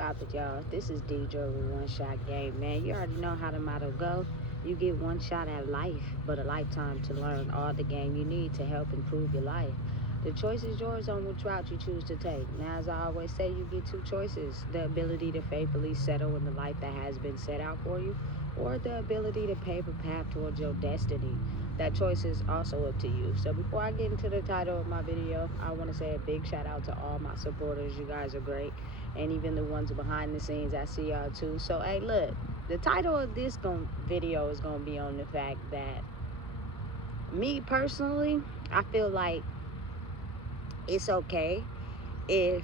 poppin', y'all? This is DJ with One Shot Game, man. You already know how the motto go. You get one shot at life, but a lifetime to learn all the game you need to help improve your life. The choice is yours on which route you choose to take. Now, as I always say, you get two choices: the ability to faithfully settle in the life that has been set out for you, or the ability to pave a path towards your destiny. That choice is also up to you. So before I get into the title of my video, I want to say a big shout out to all my supporters. You guys are great. And even the ones behind the scenes, I see y'all too. So hey, look, the title of this video is going to be on the fact that me personally, I feel like it's okay if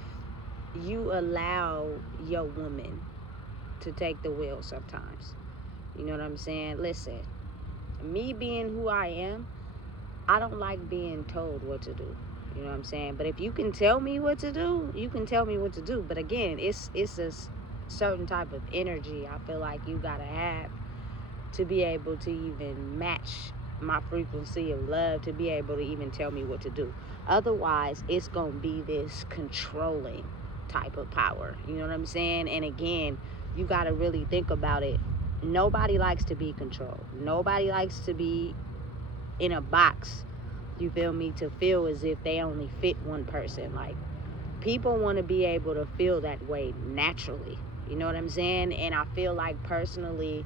you allow your woman to take the wheel sometimes. You know what I'm saying? Listen, me being who I am, I don't like being told what to do. You know what I'm saying? But if you can tell me what to do, you can tell me what to do. But again, it's a certain type of energy I feel like you gotta have to be able to even match my frequency of love, to be able to even tell me what to do. Otherwise, it's gonna be this controlling type of power. You know what I'm saying? And again, you gotta really think about it. Nobody likes to be controlled. Nobody likes to be in a box, you feel me, to feel as if they only fit one person. Like, people want to be able to feel that way naturally. You know what I'm saying? And I feel like personally,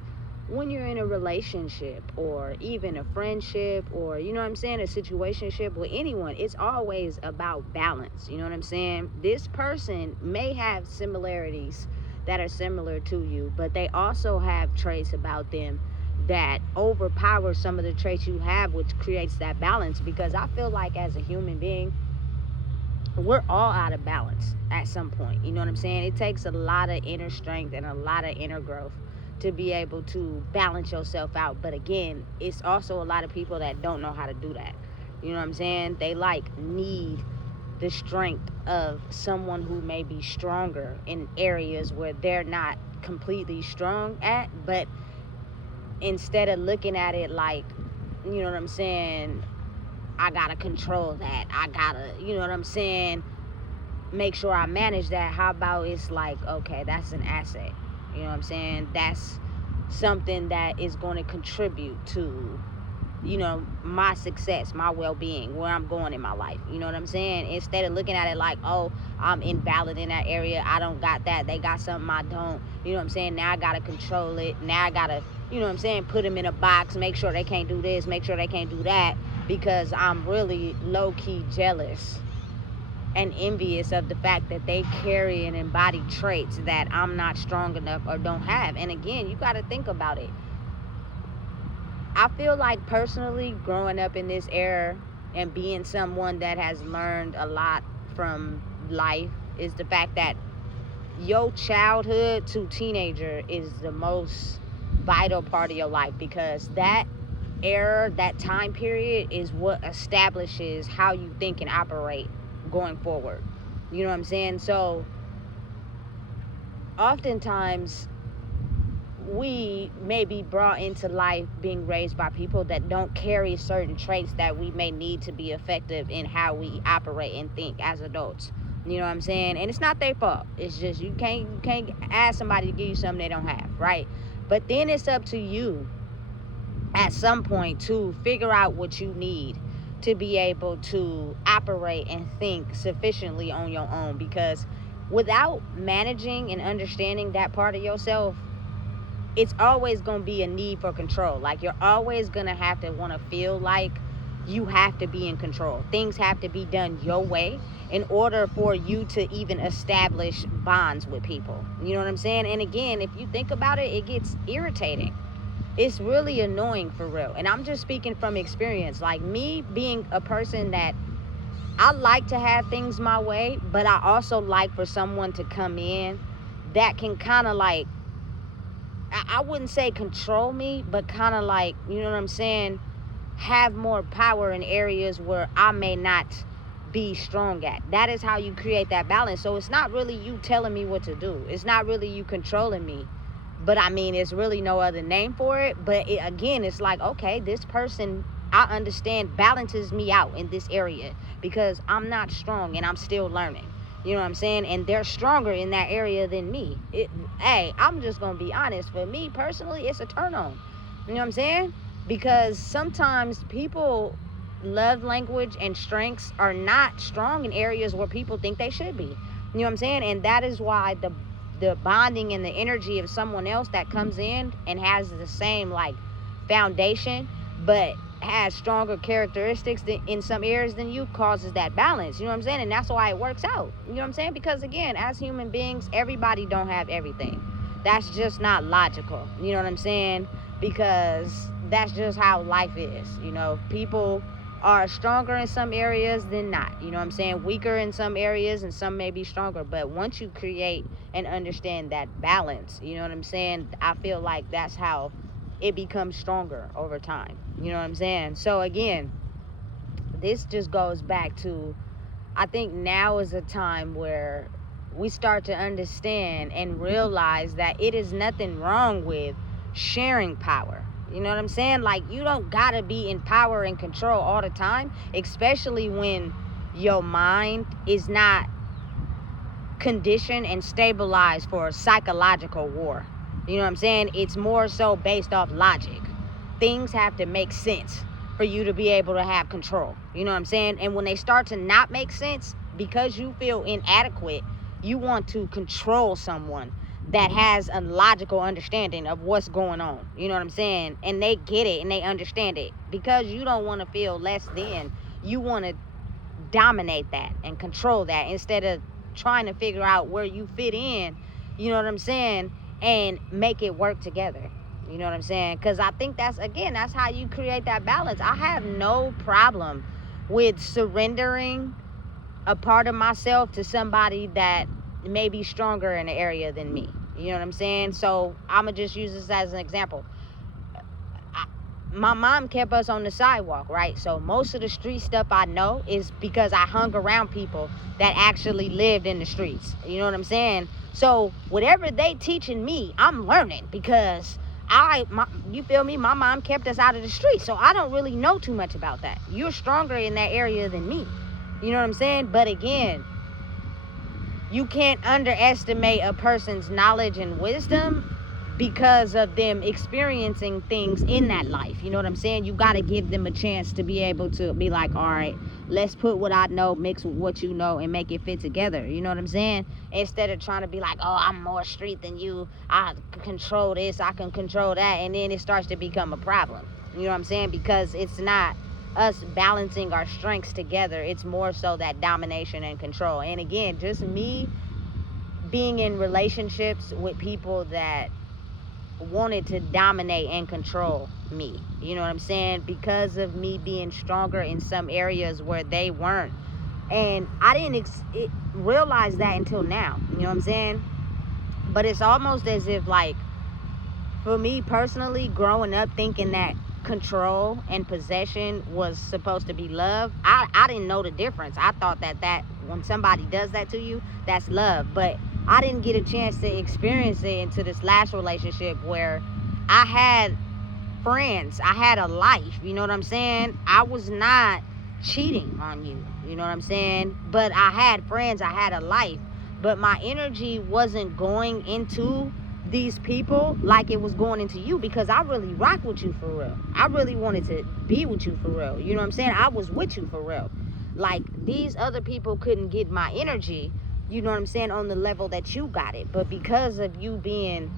when you're in a relationship or even a friendship or, you know what I'm saying, a situationship with anyone, it's always about balance. You know what I'm saying? This person may have similarities that are similar to you, but they also have traits about them that overpower some of the traits you have, which creates that balance. Because I feel like as a human being, we're all out of balance at some point. You know what I'm saying? It takes a lot of inner strength and a lot of inner growth to be able to balance yourself out. But again, it's also a lot of people that don't know how to do that. You know what I'm saying? They need the strength of someone who may be stronger in areas where they're not completely strong at. But instead of looking at it like, you know what I'm saying, I gotta control that, I gotta, you know what I'm saying, make sure I manage that, how about it's like, okay, that's an asset. You know what I'm saying? That's something that is going to contribute to, you know, my success, my well-being, where I'm going in my life. You know what I'm saying? Instead of looking at it like, oh, I'm invalid in that area, I don't got that, they got something I don't. You know what I'm saying? Now I gotta control it. Now I gotta, you know what I'm saying, put them in a box, make sure they can't do this, make sure they can't do that, because I'm really low-key jealous and envious of the fact that they carry and embody traits that I'm not strong enough or don't have. And again, you got to think about it. I feel like personally, growing up in this era and being someone that has learned a lot from life, is the fact that your childhood to teenager is the most vital part of your life, because that era, that time period, is what establishes how you think and operate going forward. You know what I'm saying? So oftentimes we may be brought into life being raised by people that don't carry certain traits that we may need to be effective in how we operate and think as adults. You know what I'm saying? And it's not their fault. It's just you can't ask somebody to give you something they don't have, right? But then it's up to you at some point to figure out what you need to be able to operate and think sufficiently on your own. Because without managing and understanding that part of yourself, it's always going to be a need for control. Like, you're always going to have to want to feel like you have to be in control. Things have to be done your way in order for you to even establish bonds with people. You know what I'm saying? And again, if you think about it, it gets irritating. It's really annoying, for real. And I'm just speaking from experience. Like, me being a person that I like to have things my way, but I also like for someone to come in that can kind of like, I wouldn't say control me, but kind of like, you know what I'm saying, have more power in areas where I may not be strong at. That is how you create that balance. So it's not really you telling me what to do. It's not really you controlling me. But I mean, it's really no other name for it. But again, it's like, okay, this person, I understand, balances me out in this area because I'm not strong and I'm still learning. You know what I'm saying? And they're stronger in that area than me. Hey, I'm just going to be honest. For me personally, it's a turn on. You know what I'm saying? Because sometimes people love language and strengths are not strong in areas where people think they should be. You know what I'm saying? And that is why the bonding and the energy of someone else that comes in and has the same like foundation, but has stronger characteristics in some areas than you, causes that balance. You know what I'm saying? And that's why it works out. You know what I'm saying? Because again, as human beings, everybody don't have everything. That's just not logical. You know what I'm saying? Because that's just how life is. You know, people are stronger in some areas than not. You know what I'm saying? Weaker in some areas and some may be stronger. But once you create and understand that balance, you know what I'm saying? I feel like that's how it becomes stronger over time. You know what I'm saying? So again, this just goes back to, I think now is a time where we start to understand and realize that it is nothing wrong with sharing power. You know what I'm saying? Like, you don't gotta be in power and control all the time, especially when your mind is not conditioned and stabilized for psychological war. You know what I'm saying? It's more so based off logic. Things have to make sense for you to be able to have control. You know what I'm saying? And when they start to not make sense, because you feel inadequate, you want to control someone that has a logical understanding of what's going on. You know what I'm saying? And they get it and they understand it. Because you don't want to feel less than, you want to dominate that and control that instead of trying to figure out where you fit in. You know what I'm saying? And make it work together. You know what I'm saying? Because I think that's how you create that balance. I have no problem with surrendering a part of myself to somebody that may be stronger in an area than me. You know what I'm saying? So I'm going to just use this as an example. My mom kept us on the sidewalk, right? So most of the street stuff I know is because I hung around people that actually lived in the streets. You know what I'm saying? So whatever they teaching me, I'm learning because you feel me? My mom kept us out of the street. So I don't really know too much about that. You're stronger in that area than me. You know what I'm saying? But again, you can't underestimate a person's knowledge and wisdom because of them experiencing things in that life. You know what I'm saying? You got to give them a chance to be able to be like, all right, let's put what I know mix with what you know and make it fit together. You know what I'm saying? Instead of trying to be like, oh, I'm more street than you, I can control this, I can control that, and then it starts to become a problem. You know what I'm saying? Because it's not us balancing our strengths together. It's more so that domination and control. And again, just me being in relationships with people that wanted to dominate and control me. You know what I'm saying? Because of me being stronger in some areas where they weren't. And I didn't realize that until now. You know what I'm saying? But it's almost as if, like, for me personally, growing up thinking that control and possession was supposed to be love, I didn't know the difference. I thought that when somebody does that to you, that's love. But I didn't get a chance to experience it into this last relationship where I had friends, I had a life. You know what I'm saying? I was not cheating on you. You know what I'm saying? But I had friends, I had a life. But my energy wasn't going into these people like it was going into you, because I really rock with you for real. I really wanted to be with you for real. You know what I'm saying? I was with you for real. Like, these other people couldn't get my energy, you know what I'm saying, on the level that you got it. But because of you being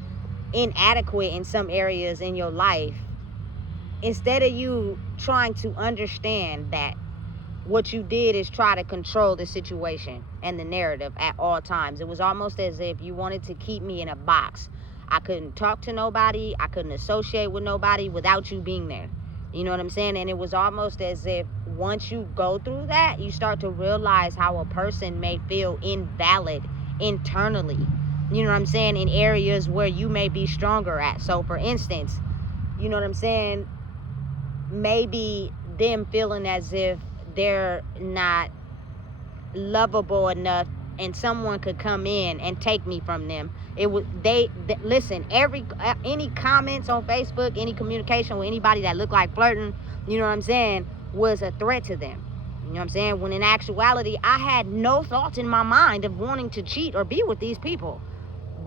inadequate in some areas in your life, instead of you trying to understand that, what you did is try to control the situation and the narrative at all times. It was almost as if you wanted to keep me in a box. I couldn't talk to nobody. I couldn't associate with nobody without you being there. You know what I'm saying? And it was almost as if once you go through that, you start to realize how a person may feel invalid internally. You know what I'm saying? In areas where you may be stronger at. So for instance, you know what I'm saying? Maybe them feeling as if they're not lovable enough and someone could come in and take me from them. It was listen, any comments on Facebook, any communication with anybody that looked like flirting, you know what I'm saying, was a threat to them. You know what I'm saying? When in actuality, I had no thoughts in my mind of wanting to cheat or be with these people.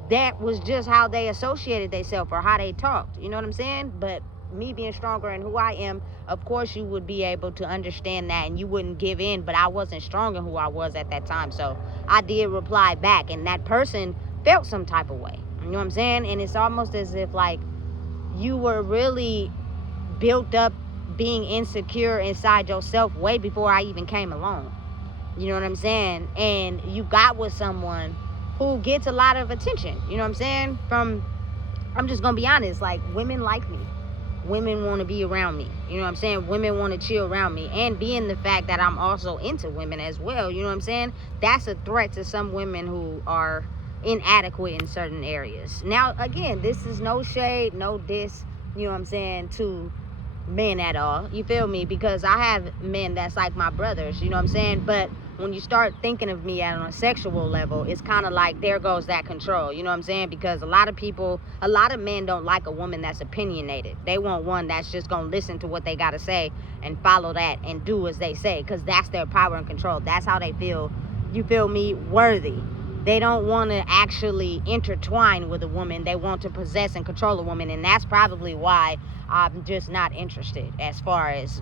That was just how they associated themselves or how they talked. You know what I'm saying? But me being stronger in who I am, of course you would be able to understand that and you wouldn't give in, but I wasn't strong in who I was at that time. So I did reply back, and that person felt some type of way. You know what I'm saying? And it's almost as if like you were really built up being insecure inside yourself way before I even came along. You know what I'm saying? And you got with someone who gets a lot of attention. You know what I'm saying? I'm just gonna be honest, like, women like me. Women want to be around me. You know what I'm saying? Women want to chill around me. And being the fact that I'm also into women as well, you know what I'm saying? That's a threat to some women who are inadequate in certain areas. Now, again, this is no shade, no diss, you know what I'm saying, to men at all. You feel me? Because I have men that's like my brothers, you know what I'm saying? But when you start thinking of me on a sexual level, it's kind of like there goes that control, you know what I'm saying? Because a lot of men don't like a woman that's opinionated. They want one that's just gonna listen to what they gotta say and follow that and do as they say, because that's their power and control. That's how they feel, you feel me, worthy. They don't want to actually intertwine with a woman. They want to possess and control a woman, and that's probably why I'm just not interested as far as,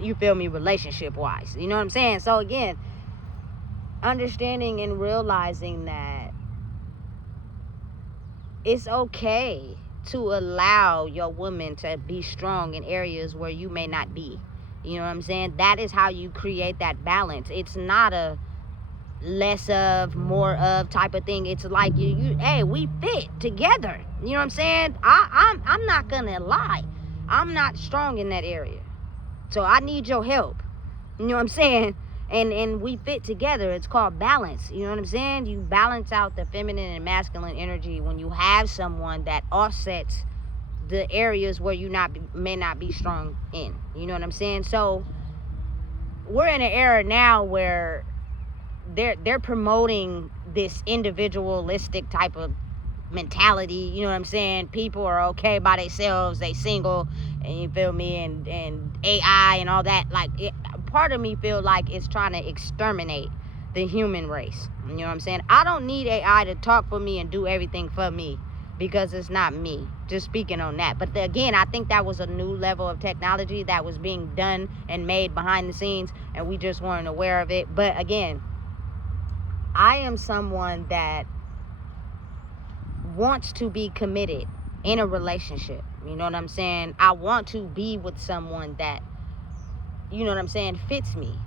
you feel me, relationship wise. You know what I'm saying? So again, understanding and realizing that it's okay to allow your woman to be strong in areas where you may not be. You know what I'm saying? That is how you create that balance. It's not a less of, more of type of thing. It's like hey, we fit together. You know what I'm saying? I'm not gonna lie. I'm not strong in that area. So I need your help. You know what I'm saying? And we fit together. It's called balance. You know what I'm saying? You balance out the feminine and masculine energy when you have someone that offsets the areas where you may not be strong in. You know what I'm saying? So we're in an era now where they're promoting this individualistic type of mentality. You know what I'm saying? People are okay by themselves, they single, and you feel me, and AI and all that. Like, part of me feel like it's trying to exterminate the human race. You know what I'm saying? I don't need AI to talk for me and do everything for me, because it's not me. Just speaking on that. But again, I think that was a new level of technology that was being done and made behind the scenes, and we just weren't aware of it. But again, I am someone that wants to be committed in a relationship. You know what I'm saying? I want to be with someone that, you know what I'm saying, fits me,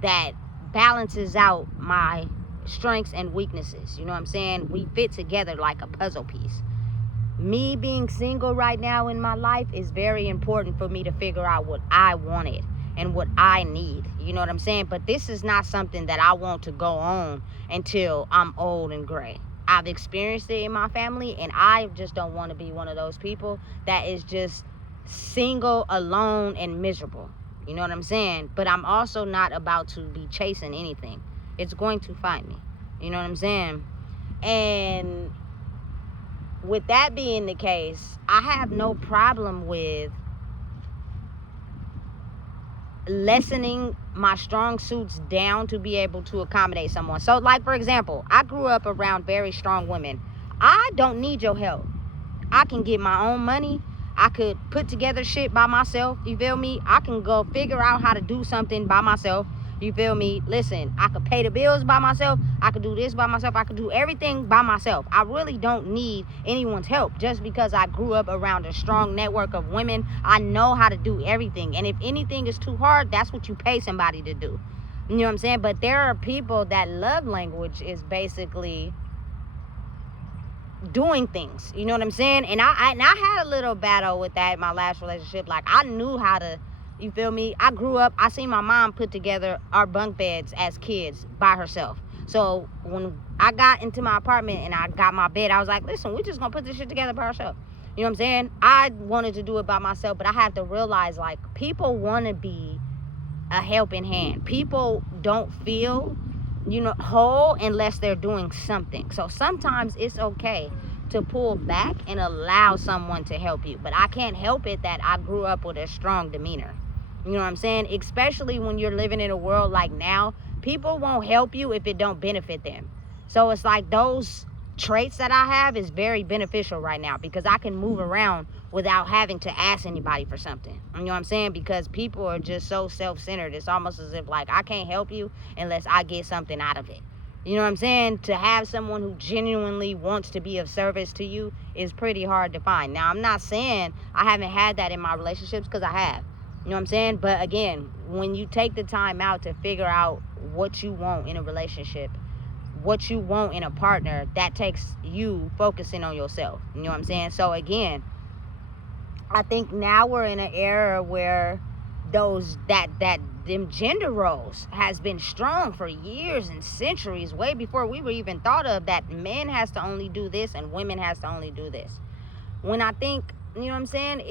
that balances out my strengths and weaknesses. You know what I'm saying? We fit together like a puzzle piece. Me being single right now in my life is very important for me to figure out what I wanted and what I need. You know what I'm saying? But this is not something that I want to go on until I'm old and gray. I've experienced it in my family, and I just don't want to be one of those people that is just single, alone, and miserable. You know what I'm saying? But I'm also not about to be chasing anything. It's going to find me. You know what I'm saying? And with that being the case, I have no problem with lessening my strong suits down to be able to accommodate someone. So, like, for example, I grew up around very strong women. I don't need your help. I can get my own money. I could put together shit by myself. You feel me? I can go figure out how to do something by myself. You feel me? Listen, I could pay the bills by myself. I could do this by myself. I could do everything by myself. I really don't need anyone's help. Just because I grew up around a strong network of women, I know how to do everything. And if anything is too hard, that's what you pay somebody to do. You know what I'm saying? But there are people that love language is basically doing things. You know what I'm saying? And I had a little battle with that in my last relationship. Like, I knew how to, you feel me? I grew up, I seen my mom put together our bunk beds as kids by herself. So when I got into my apartment and I got my bed, I was like, listen, we're just gonna put this shit together by ourselves. You know what I'm saying? I wanted to do it by myself, but I have to realize, like, people want to be a helping hand. People don't feel, you know, whole unless they're doing something. So sometimes it's okay to pull back and allow someone to help you. But I can't help it that I grew up with a strong demeanor. You know what I'm saying? Especially when you're living in a world like now, people won't help you if it don't benefit them. So it's like those traits that I have is very beneficial right now, because I can move around without having to ask anybody for something. You know what I'm saying? Because people are just so self-centered. It's almost as if like, I can't help you unless I get something out of it. You know what I'm saying? To have someone who genuinely wants to be of service to you is pretty hard to find. Now, I'm not saying I haven't had that in my relationships, because I have. You know what I'm saying? But again, when you take the time out to figure out what you want in a relationship, what you want in a partner, that takes you focusing on yourself. You know what I'm saying? So again, I think now we're in an era where them gender roles has been strong for years and centuries, way before we were even thought of, that men has to only do this and women has to only do this. When I think, you know what I'm saying,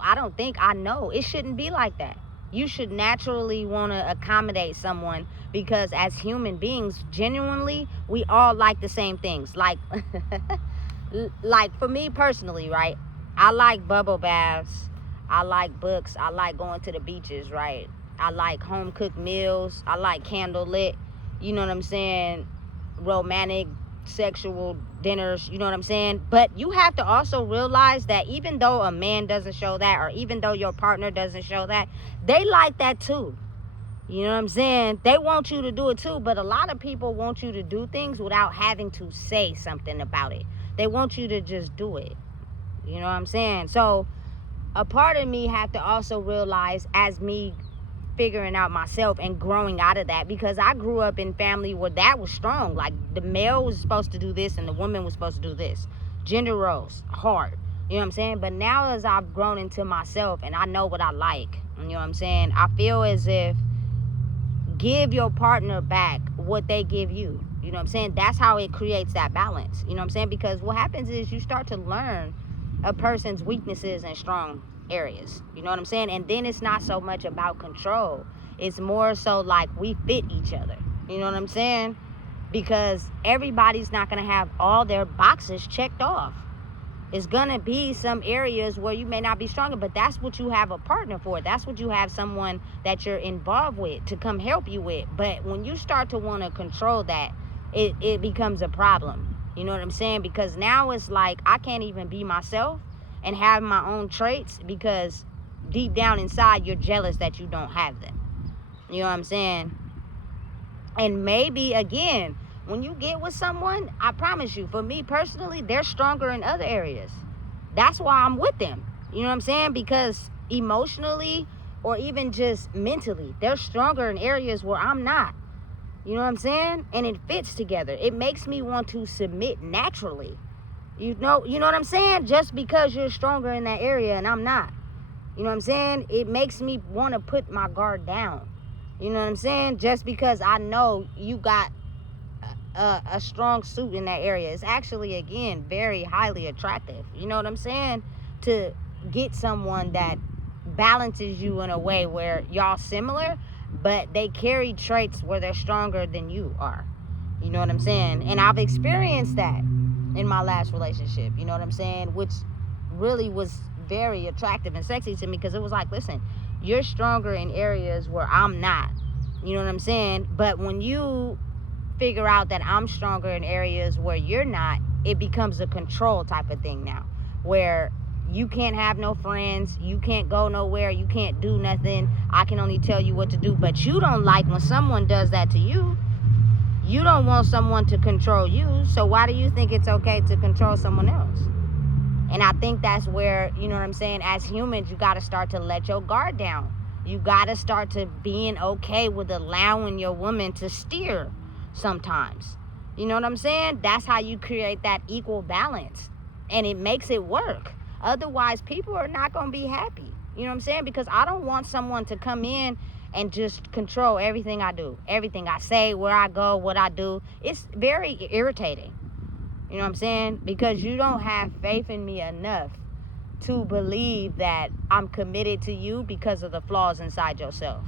I don't think, I know it shouldn't be like that. You should naturally want to accommodate someone, because as human beings, genuinely, we all like the same things. Like like for me personally, right, I like bubble baths, I like books, I like going to the beaches, right, I like home cooked meals, I like candlelit, you know what I'm saying, romantic sexual dinners, you know what I'm saying? But you have to also realize that even though a man doesn't show that, or even though your partner doesn't show that, they like that too. You know what I'm saying? They want you to do it too, but a lot of people want you to do things without having to say something about it. They want you to just do it. You know what I'm saying? So a part of me have to also realize, as me figuring out myself and growing out of that, because I grew up in family where that was strong. Like, the male was supposed to do this and the woman was supposed to do this. Gender roles, hard. You know what I'm saying? But now, as I've grown into myself and I know what I like, you know what I'm saying, I feel as if give your partner back what they give you. You know what I'm saying? That's how it creates that balance. You know what I'm saying? Because what happens is you start to learn a person's weaknesses and strong areas. You know what I'm saying? And then it's not so much about control. It's more so like we fit each other. You know what I'm saying? Because everybody's not going to have all their boxes checked off. It's going to be some areas where you may not be stronger, but that's what you have a partner for. That's what you have someone that you're involved with to come help you with. But when you start to want to control that, it becomes a problem. You know what I'm saying? Because now it's like I can't even be myself and have my own traits, because deep down inside you're jealous that you don't have them. You know what I'm saying? And maybe, again, when you get with someone, I promise you, for me personally, they're stronger in other areas. That's why I'm with them. You know what I'm saying? Because emotionally, or even just mentally, they're stronger in areas where I'm not. You know what I'm saying? And it fits together. It makes me want to submit naturally. You know what I'm saying? Just because you're stronger in that area and I'm not. You know what I'm saying? It makes me want to put my guard down. You know what I'm saying? Just because I know you got a strong suit in that area. It's actually, again, very highly attractive. You know what I'm saying? To get someone that balances you in a way where y'all similar, but they carry traits where they're stronger than you are. You know what I'm saying? And I've experienced that in my last relationship. You know what I'm saying? Which really was very attractive and sexy to me, because it was like, listen, you're stronger in areas where I'm not. You know what I'm saying? But when you figure out that I'm stronger in areas where you're not, it becomes a control type of thing now, where you can't have no friends, you can't go nowhere, you can't do nothing. I can only tell you what to do. But you don't like when someone does that to you. You don't want someone to control you. So why do you think it's okay to control someone else? And I think that's where, you know what I'm saying, as humans, you got to start to let your guard down. You got to start to being okay with allowing your woman to steer sometimes. You know what I'm saying? That's how you create that equal balance. And it makes it work. Otherwise, people are not going to be happy. You know what I'm saying? Because I don't want someone to come in and just control everything I do. Everything I say, where I go, what I do. It's very irritating. You know what I'm saying? Because you don't have faith in me enough to believe that I'm committed to you because of the flaws inside yourself.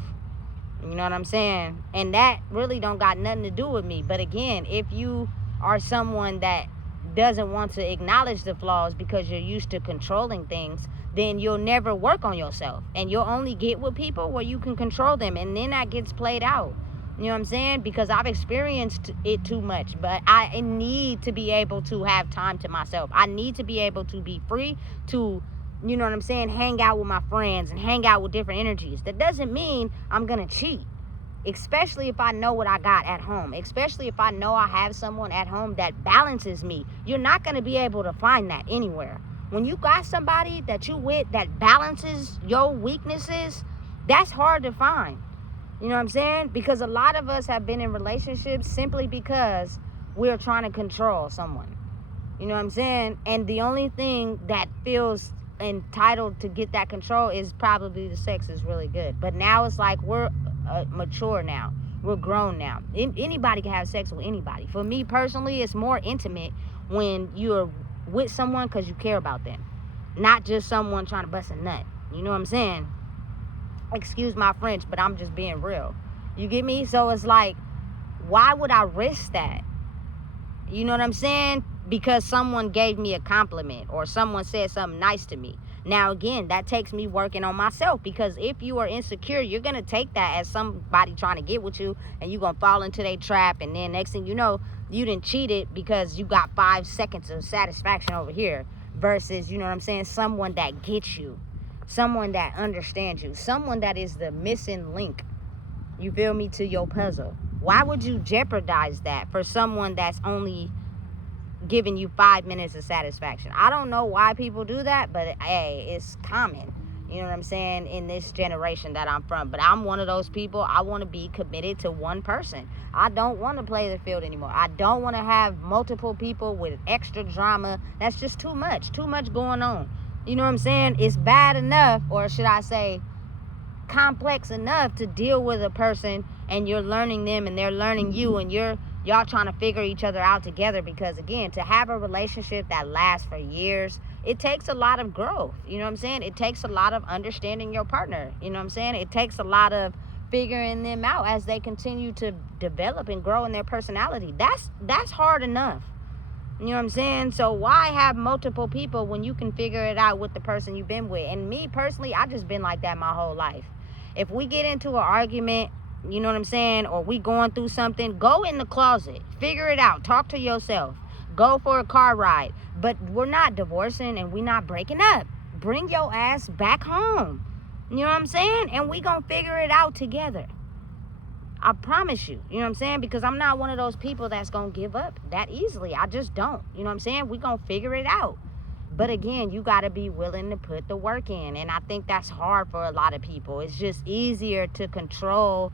You know what I'm saying? And that really don't got nothing to do with me. But again, if you are someone that doesn't want to acknowledge the flaws because you're used to controlling things, then you'll never work on yourself. And you'll only get with people where you can control them. And then that gets played out. You know what I'm saying? Because I've experienced it too much. But I need to be able to have time to myself. I need to be able to be free to, you know what I'm saying, hang out with my friends and hang out with different energies. That doesn't mean I'm going to cheat. Especially if I know what I got at home. Especially if I know I have someone at home that balances me. You're not going to be able to find that anywhere. When you got somebody that you with that balances your weaknesses, that's hard to find. You know what I'm saying? Because a lot of us have been in relationships simply because we're trying to control someone. You know what I'm saying? And the only thing that feels entitled to get that control is probably the sex is really good. But now it's like we're mature now. We're grown now. Anybody can have sex with anybody. For me personally, it's more intimate when you're with someone because you care about them. Not just someone trying to bust a nut. You know what I'm saying? Excuse my French, but I'm just being real. You get me? So it's like, why would I risk that? You know what I'm saying? Because someone gave me a compliment or someone said something nice to me. Now, again, that takes me working on myself, because if you are insecure, you're going to take that as somebody trying to get with you, and you're going to fall into their trap. And then next thing you know, you done cheated because you got 5 seconds of satisfaction over here versus, you know what I'm saying, someone that gets you, someone that understands you, someone that is the missing link, you feel me, to your puzzle. Why would you jeopardize that for someone that's only giving you 5 minutes of satisfaction? I don't know why people do that, but hey, it's common. You know what I'm saying? In this generation that I'm from. But I'm one of those people. I want to be committed to one person. I don't want to play the field anymore. I don't want to have multiple people with extra drama. That's just too much going on. You know what I'm saying? It's bad enough, or should I say complex enough, to deal with a person and you're learning them and they're learning you, and y'all trying to figure each other out together. Because again, to have a relationship that lasts for years, it takes a lot of growth. You know what I'm saying? It takes a lot of understanding your partner. You know what I'm saying? It takes a lot of figuring them out as they continue to develop and grow in their personality. That's hard enough. You know what I'm saying? So why have multiple people when you can figure it out with the person you've been with? And me personally, I just been like that my whole life. If we get into an argument, you know what I'm saying, or we going through something, go in the closet, figure it out, talk to yourself, go for a car ride. But we're not divorcing and we're not breaking up. Bring your ass back home. You know what I'm saying? And we gonna figure it out together. I promise you. You know what I'm saying? Because I'm not one of those people that's gonna give up that easily. I just don't. You know what I'm saying? We gonna figure it out. But again, you got to be willing to put the work in. And I think that's hard for a lot of people. It's just easier to control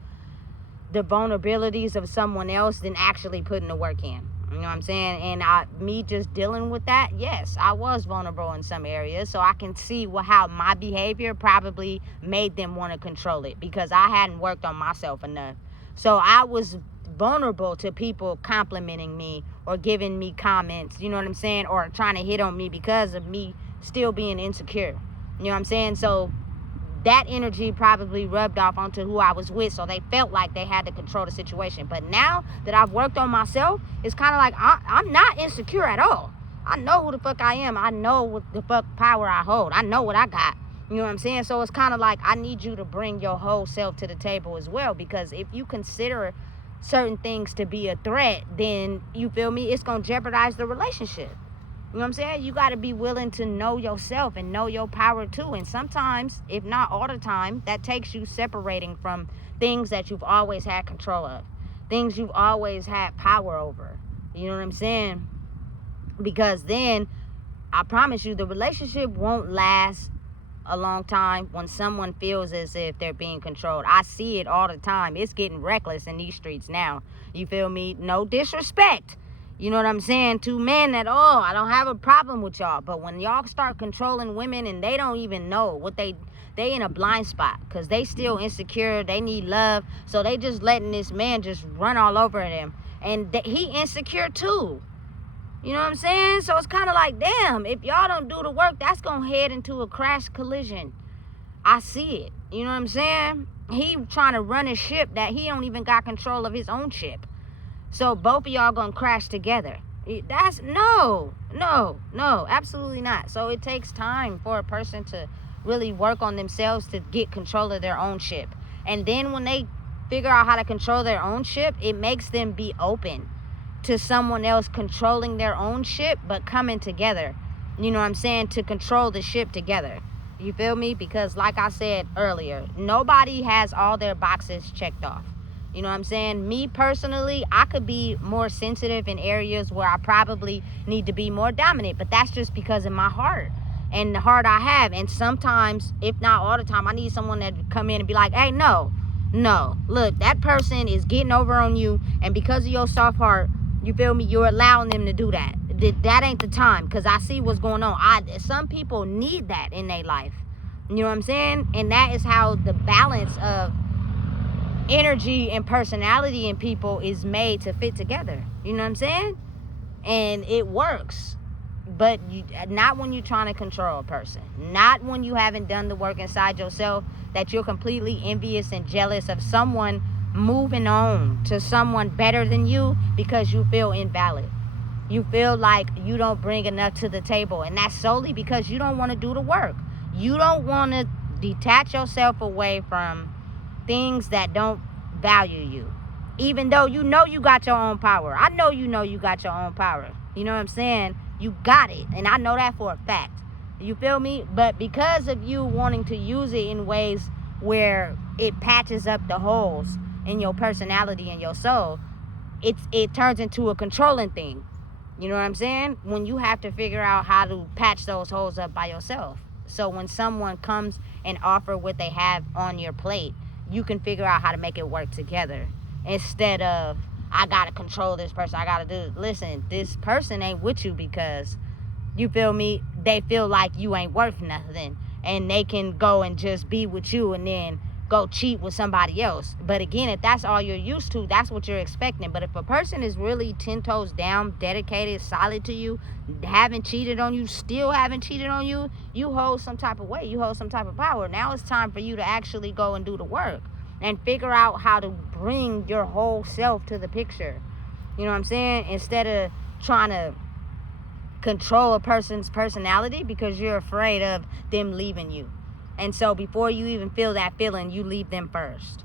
the vulnerabilities of someone else than actually putting the work in. You know what I'm saying? And me just dealing with that, yes, I was vulnerable in some areas. So I can see how my behavior probably made them want to control it, because I hadn't worked on myself enough. So I was vulnerable to people complimenting me or giving me comments, you know what I'm saying, or trying to hit on me because of me still being insecure. You know what I'm saying? So that energy probably rubbed off onto who I was with, so they felt like they had to control the situation. But now that I've worked on myself, it's kind of like I'm not insecure at all. I know who the fuck I am. I know what the fuck power I hold. I know what I got. You know what I'm saying? So it's kind of like I need you to bring your whole self to the table as well, because if you consider certain things to be a threat, then, you feel me, it's gonna jeopardize the relationship. You know what I'm saying? You got to be willing to know yourself and know your power too. And sometimes, if not all the time, that takes you separating from things that you've always had control of, things you've always had power over. You know what I'm saying? Because then, I promise you, the relationship won't last a long time when someone feels as if they're being controlled. I see it all the time. It's getting reckless in these streets now. You feel me? No disrespect, you know what I'm saying, to men at all. I don't have a problem with y'all. But when y'all start controlling women and they don't even know what they in a blind spot, because they still insecure, they need love, so they just letting this man just run all over them, and he insecure too. You know what I'm saying? So it's kind of like, damn, if y'all don't do the work, that's going to head into a crash collision. I see it. You know what I'm saying? He trying to run a ship that he don't even got control of his own ship. So both of y'all going to crash together. That's no, absolutely not. So it takes time for a person to really work on themselves to get control of their own ship. And then when they figure out how to control their own ship, it makes them be open to someone else controlling their own ship, but coming together, you know what I'm saying, to control the ship together. You feel me? Because like I said earlier, nobody has all their boxes checked off. You know what I'm saying? Me personally, I could be more sensitive in areas where I probably need to be more dominant, but that's just because of my heart and the heart I have. And sometimes, if not all the time, I need someone that come in and be like, hey, no, look, that person is getting over on you, and because of your soft heart, you feel me, you're allowing them to do that. That ain't the time, because I see what's going on. Some people need that in their life. You know what I'm saying? And that is how the balance of energy and personality in people is made to fit together. You know what I'm saying? And it works. But not when you're trying to control a person. Not when you haven't done the work inside yourself, that you're completely envious and jealous of someone moving on to someone better than you because you feel invalid. You feel like you don't bring enough to the table, and that's solely because you don't want to do the work. You don't want to detach yourself away from things that don't value you, even though you know you got your own power. I know you got your own power. You know what I'm saying? You got it, and I know that for a fact. You feel me? But because of you wanting to use it in ways where it patches up the holes in your personality and your soul, it turns into a controlling thing. You know what I'm saying? When you have to figure out how to patch those holes up by yourself. So when someone comes and offer what they have on your plate, you can figure out how to make it work together. Instead of, I gotta control this person, I gotta do, listen, this person ain't with you because, you feel me, they feel like you ain't worth nothing, and they can go and just be with you and then go cheat with somebody else. But again, if that's all you're used to, that's what you're expecting. But if a person is really 10 toes down, dedicated, solid to you, haven't cheated on you, still haven't cheated on you, you hold some type of weight, you hold some type of power. Now it's time for you to actually go and do the work and figure out how to bring your whole self to the picture. You know what I'm saying? Instead of trying to control a person's personality because you're afraid of them leaving you. And so before you even feel that feeling, you leave them first.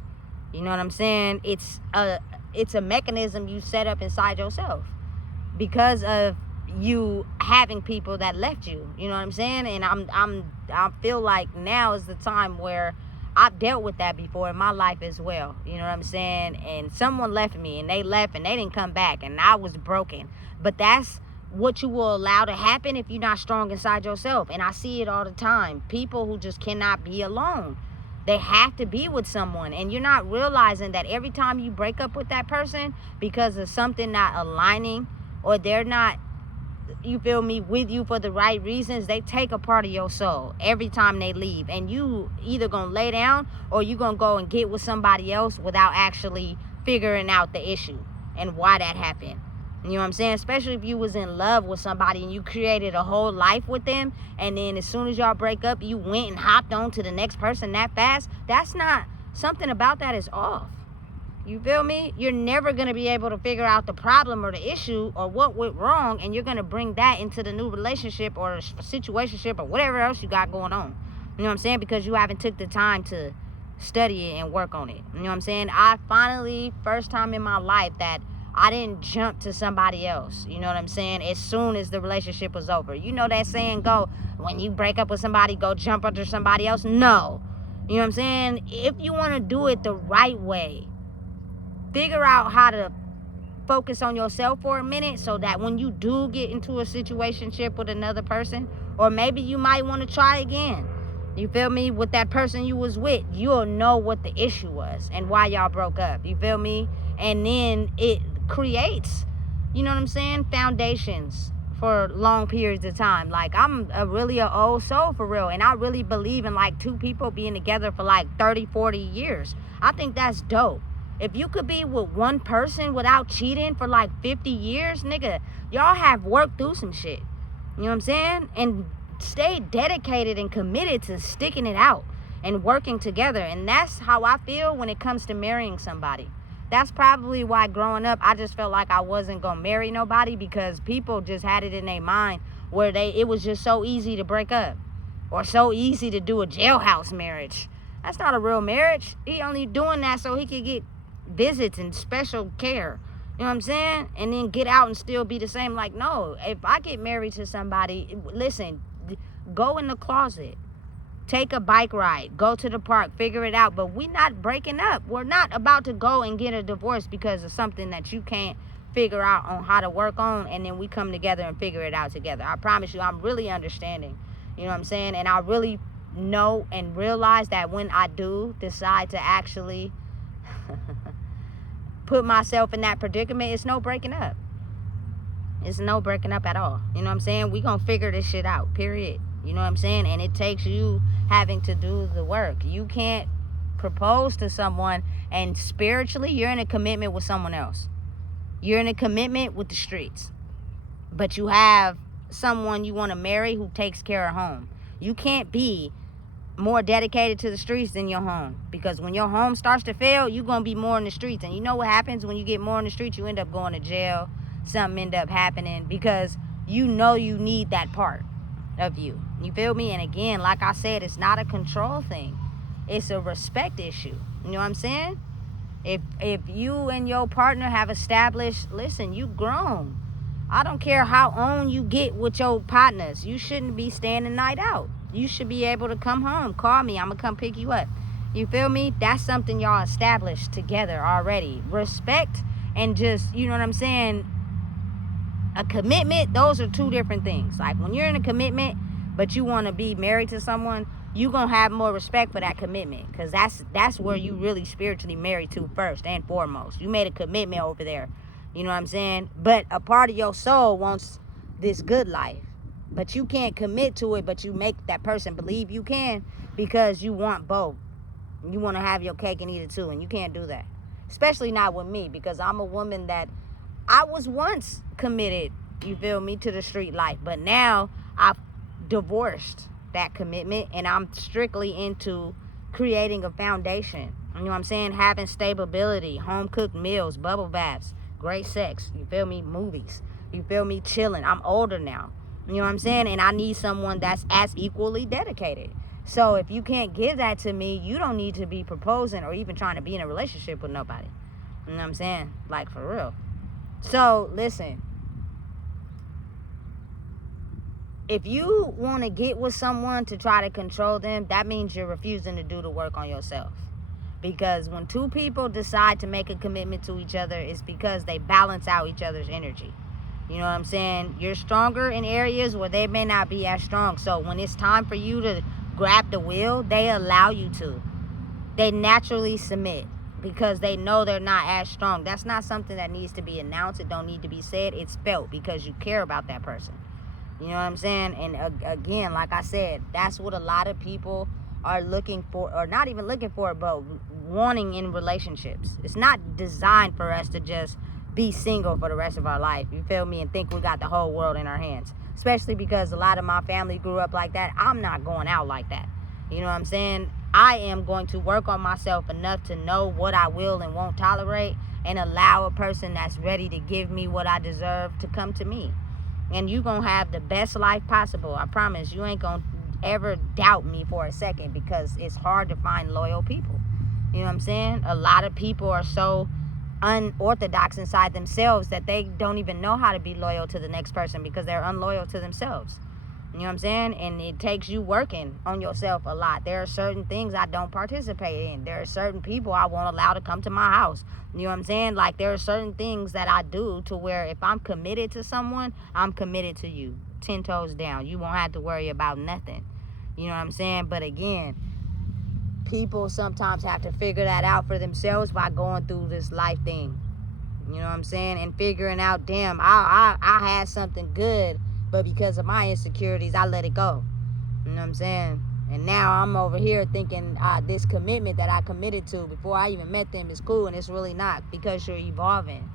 You know what I'm saying? It's a mechanism you set up inside yourself because of you having people that left you. You know what I'm saying? And I feel like now is the time where I've dealt with that before in my life as well. You know what I'm saying? And someone left me, and they left and they didn't come back, and I was broken. But that's what you will allow to happen if you're not strong inside yourself. And I see it all the time. People who just cannot be alone. They have to be with someone. And you're not realizing that every time you break up with that person because of something not aligning, or they're not, you feel me, with you for the right reasons, they take a part of your soul every time they leave. And you either gonna lay down or you gonna go and get with somebody else without actually figuring out the issue and why that happened. You know what I'm saying? Especially if you was in love with somebody and you created a whole life with them, and then as soon as y'all break up, you went and hopped on to the next person that fast. That's not, something about that is off. You feel me? You're never going to be able to figure out the problem or the issue or what went wrong, and you're going to bring that into the new relationship or situationship or whatever else you got going on. You know what I'm saying? Because you haven't took the time to study it and work on it. You know what I'm saying? I finally, first time in my life that I didn't jump to somebody else. You know what I'm saying? As soon as the relationship was over. You know that saying go, when you break up with somebody, go jump under somebody else? No. You know what I'm saying? If you want to do it the right way, figure out how to focus on yourself for a minute so that when you do get into a situationship with another person, or maybe you might want to try again, you feel me, with that person you was with, you'll know what the issue was and why y'all broke up. You feel me? And then it creates, you know what I'm saying, foundations for long periods of time. Like, I'm really an old soul for real, and I really believe in like two people being together for like 30-40 years. I think that's dope. If you could be with one person without cheating for like 50 years, nigga, y'all have worked through some shit. You know what I'm saying? And stay dedicated and committed to sticking it out and working together. And that's how I feel when it comes to marrying somebody. That's probably why growing up, I just felt like I wasn't going to marry nobody, because people just had it in their mind where it was just so easy to break up or so easy to do a jailhouse marriage. That's not a real marriage. He only doing that so he could get visits and special care. You know what I'm saying? And then get out and still be the same. Like, no, if I get married to somebody, listen, go in the closet. Take a bike ride. Go to the park. Figure it out. But we're not breaking up. We're not about to go and get a divorce because of something that you can't figure out on how to work on, and then we come together and figure it out together. I promise you, I'm really understanding. You know what I'm saying? And I really know and realize that when I do decide to actually put myself in that predicament, it's no breaking up. It's no breaking up at all. You know what I'm saying? We gonna figure this shit out, period. You know what I'm saying? And it takes you having to do the work. You can't propose to someone and spiritually you're in a commitment with someone else. You're in a commitment with the streets. But you have someone you want to marry who takes care of home. You can't be more dedicated to the streets than your home, because when your home starts to fail, you're going to be more in the streets. And you know what happens when you get more in the streets? You end up going to jail. Something end up happening because you know you need that part of you. You feel me? And again, like I said, it's not a control thing. It's a respect issue. You know what I'm saying? If you and your partner have established, listen, you grown. I don't care how on you get with your partners. You shouldn't be staying the night out. You should be able to come home. Call me. I'm going to come pick you up. You feel me? That's something y'all established together already. Respect and just, you know what I'm saying, a commitment, those are two different things. Like when you're in a commitment, but you want to be married to someone, you're going to have more respect for that commitment, because that's where you really spiritually married to first and foremost. You made a commitment over there. You know what I'm saying? But a part of your soul wants this good life. But you can't commit to it, but you make that person believe you can, because you want both. You want to have your cake and eat it too, and you can't do that. Especially not with me, because I'm a woman that I was once committed, you feel me, to the street life. But now I've divorced that commitment, and I'm strictly into creating a foundation. You know what I'm saying? Having stability, home cooked meals, bubble baths, great sex, you feel me, movies, you feel me, chilling. I'm older now, you know what I'm saying? And I need someone that's as equally dedicated. So if you can't give that to me, you don't need to be proposing or even trying to be in a relationship with nobody. You know what I'm saying? Like, for real. So listen, if you want to get with someone to try to control them, that means you're refusing to do the work on yourself. Because when two people decide to make a commitment to each other, it's because they balance out each other's energy. You know what I'm saying? You're stronger in areas where they may not be as strong. So when it's time for you to grab the wheel, they allow you to. They naturally submit because they know they're not as strong. That's not something that needs to be announced. It don't need to be said. It's felt because you care about that person. You know what I'm saying? And again, like I said, that's what a lot of people are looking for, or not even looking for, but wanting in relationships. It's not designed for us to just be single for the rest of our life, you feel me, and think we got the whole world in our hands. Especially because a lot of my family grew up like that. I'm not going out like that. You know what I'm saying? I am going to work on myself enough to know what I will and won't tolerate, and allow a person that's ready to give me what I deserve to come to me. And you gonna have the best life possible. I promise. You ain't gonna ever doubt me for a second, because it's hard to find loyal people. You know what I'm saying? A lot of people are so unorthodox inside themselves that they don't even know how to be loyal to the next person, because they're unloyal to themselves. You know what I'm saying? And it takes you working on yourself a lot. There are certain things I don't participate in. There are certain people I won't allow to come to my house. You know what I'm saying? Like, there are certain things that I do to where if I'm committed to someone, I'm committed to you. 10 toes down. You won't have to worry about nothing. You know what I'm saying? But again, people sometimes have to figure that out for themselves by going through this life thing. You know what I'm saying? And figuring out, damn, I had something good, but because of my insecurities, I let it go. You know what I'm saying? And now I'm over here thinking this commitment that I committed to before I even met them is cool, and it's really not, because you're evolving.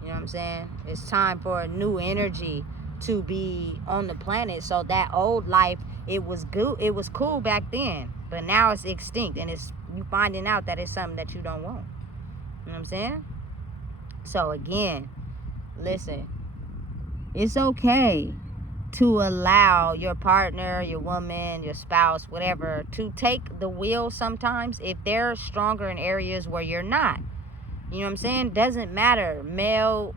You know what I'm saying? It's time for a new energy to be on the planet. So that old life, it was good, it was cool back then, but now it's extinct, and it's you finding out that it's something that you don't want. You know what I'm saying? So again, listen, it's okay to allow your partner, your woman, your spouse, whatever, to take the wheel sometimes if they're stronger in areas where you're not. You know what I'm saying? Doesn't matter. Male,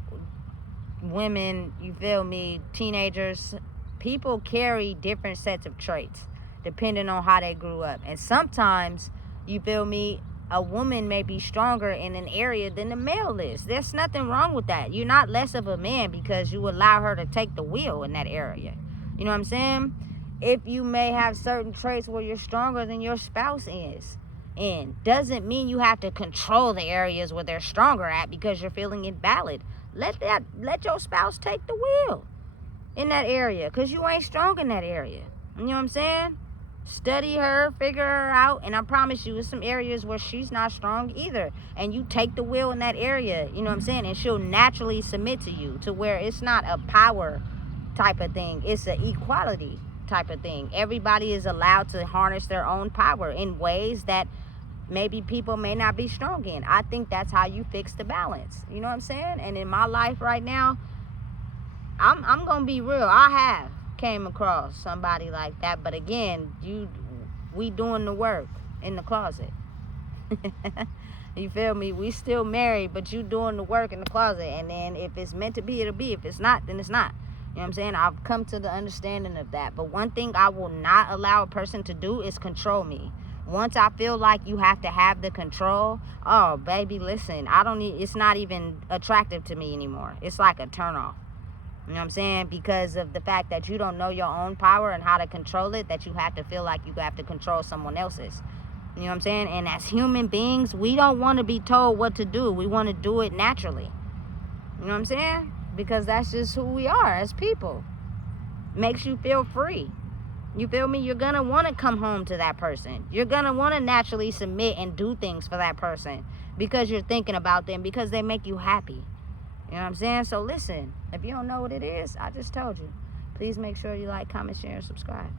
women, you feel me, teenagers, people carry different sets of traits depending on how they grew up. And sometimes, you feel me, a woman may be stronger in an area than the male is. There's nothing wrong with that. You're not less of a man because you allow her to take the wheel in that area. You know what I'm saying? If you may have certain traits where you're stronger than your spouse is, and doesn't mean you have to control the areas where they're stronger at because you're feeling invalid. Let your spouse take the wheel in that area because you ain't strong in that area. You know what I'm saying? Study her, figure her out, and I promise you, there's some areas where she's not strong either. And you take the wheel in that area, you know what I'm saying? And she'll naturally submit to you to where it's not a power type of thing. It's an equality type of thing. Everybody is allowed to harness their own power in ways that maybe people may not be strong in. I think that's how you fix the balance. You know what I'm saying? And in my life right now, I'm gonna be real. I have came across somebody like that, but again, we doing the work in the closet. You feel me? We still married, but you doing the work in the closet. And then if it's meant to be, it'll be. If it's not, then it's not. You know what I'm saying? I've come to the understanding of that. But one thing I will not allow a person to do is control me. Once I feel like you have to have the control, oh baby, listen, it's not even attractive to me anymore. It's like a turnoff. You know what I'm saying? Because of the fact that you don't know your own power and how to control it, that you have to feel like you have to control someone else's. You know what I'm saying? And as human beings, we don't want to be told what to do. We want to do it naturally. You know what I'm saying? Because that's just who we are as people. Makes you feel free. You feel me? You're going to want to come home to that person. You're going to want to naturally submit and do things for that person because you're thinking about them, because they make you happy. You know what I'm saying? So listen, if you don't know what it is, I just told you. Please make sure you like, comment, share, and subscribe.